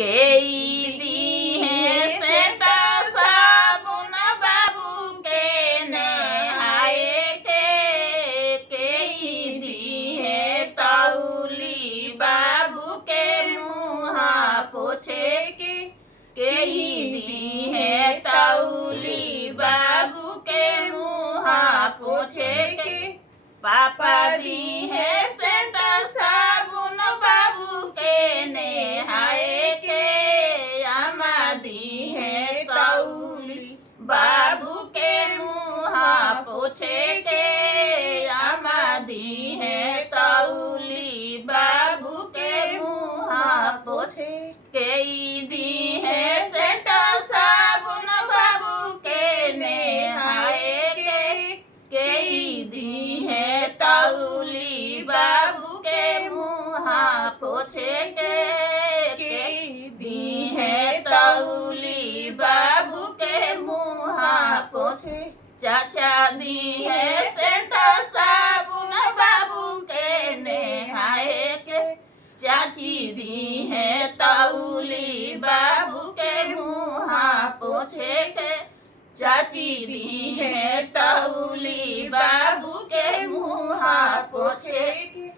के दी है सेंटा साबुन बाबू के नहाए के दी है तौली बाबू के मुँह पोछे के दी है तौली बाबू के मुँह पोछे के पापा दी है सेंटा साबुन बाबू के नहाए के अम्मा दी है तौली बाबू के मुँह पोछे के अम्मा दी है तौली बाबू के मुँह पोछे के दी है सेंटा साबुन बाबू के नहाए के दी है तौली बाबू के मुँह पोछे के दी है तौली बाबू के मुँह पोछे चाचा दी है सेंटा साबुन बाबू के नहाए के चाची दी है तौली बाबू के मुँह पोछे के चाची दी है तौली बाबू के मुँह पोछे के